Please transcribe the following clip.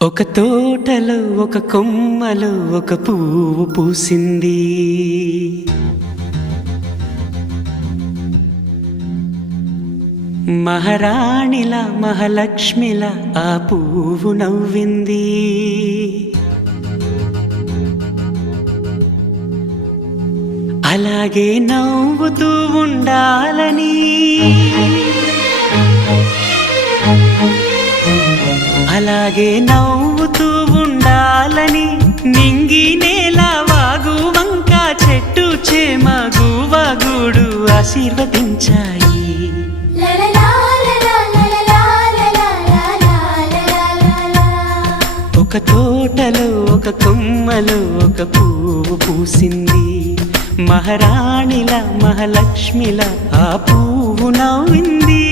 ఒక తోటలో ఒక కొమ్మలో ఒక పువ్వు పూసింది. మహారాణిలా మహాలక్ష్మిలా ఆ పువ్వు నవ్వింది. అలాగే నవ్వుతూ ఉండాలని, అలాగే నవ్వుతూ ఉండాలని నింగి నేల వాగు వంక చెట్టు చేమ గువగూడు ఆశీర్వదించాయి. ఒక తోటలో ఒక కొమ్మలో ఒక పువ్వు పూసింది. మహారాణిలా మహాలక్ష్మిలా ఆ పువ్వు నవ్వింది.